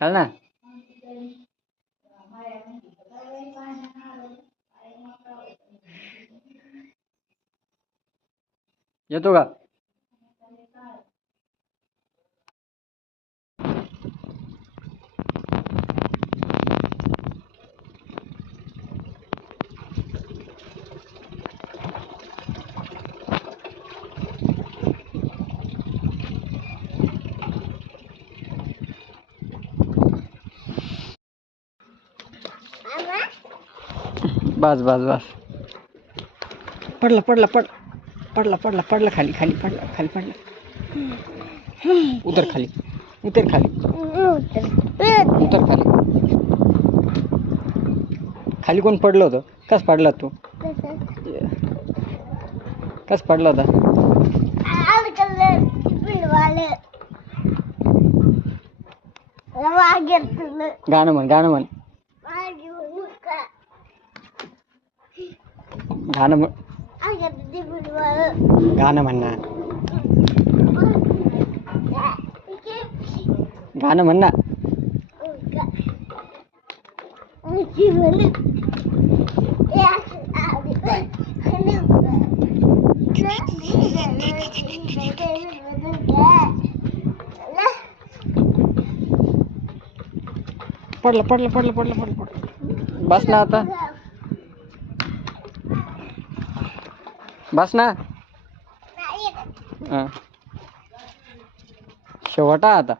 चाल ना. येतो का? बस बस बस. पडला पडला पडला पडला पडला खाली खाली पडला खाली पडला. उतर खाली उतर खाली उतर खाली. खाली कोण पडलं होतं? कस पडला तू? कस पडला होता? गाणं म्हण गाणं म्हण गाणं म्हण गाणं म्हण ना. गाणं म्हण ना. पडलं पडलं पडलं पडलं पडलं. बस ना आता. बस ना. शेवटा आता.